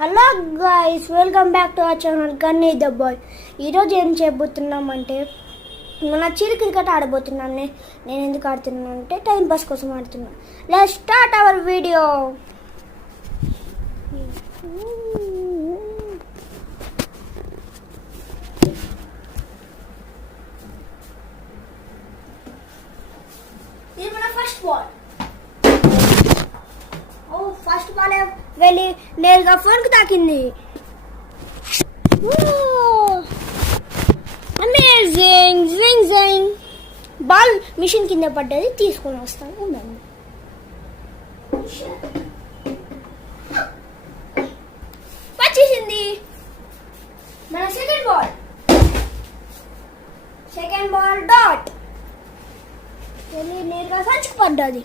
Hello guys, welcome back to our channel gunny the boy. ఈరోజు ఏం చేయబోతున్నామంటే మన చిరు క్రికెట్ ఆడబోతున్నాను. నేను ఎందుకు ఆడుతున్నాను అంటే టైం పాస్ కోసం ఆడుతున్నాను. Let's start our video. ఇది మన ఫస్ట్ బాల్. ఫస్ట్ బాల్ వెళ్ళి నేరుగా ఫోన్కి తాకింది. అమేజింగ్ జింగ్ జింగ్. బాల్ మిషన్ కింద పడ్డది, తీసుకొని వస్తాను ఉండండి. వచ్చేసింది మన సెకండ్ బాల్ డాట్ వెళ్ళి నేరుగా సంచికి పడ్డది.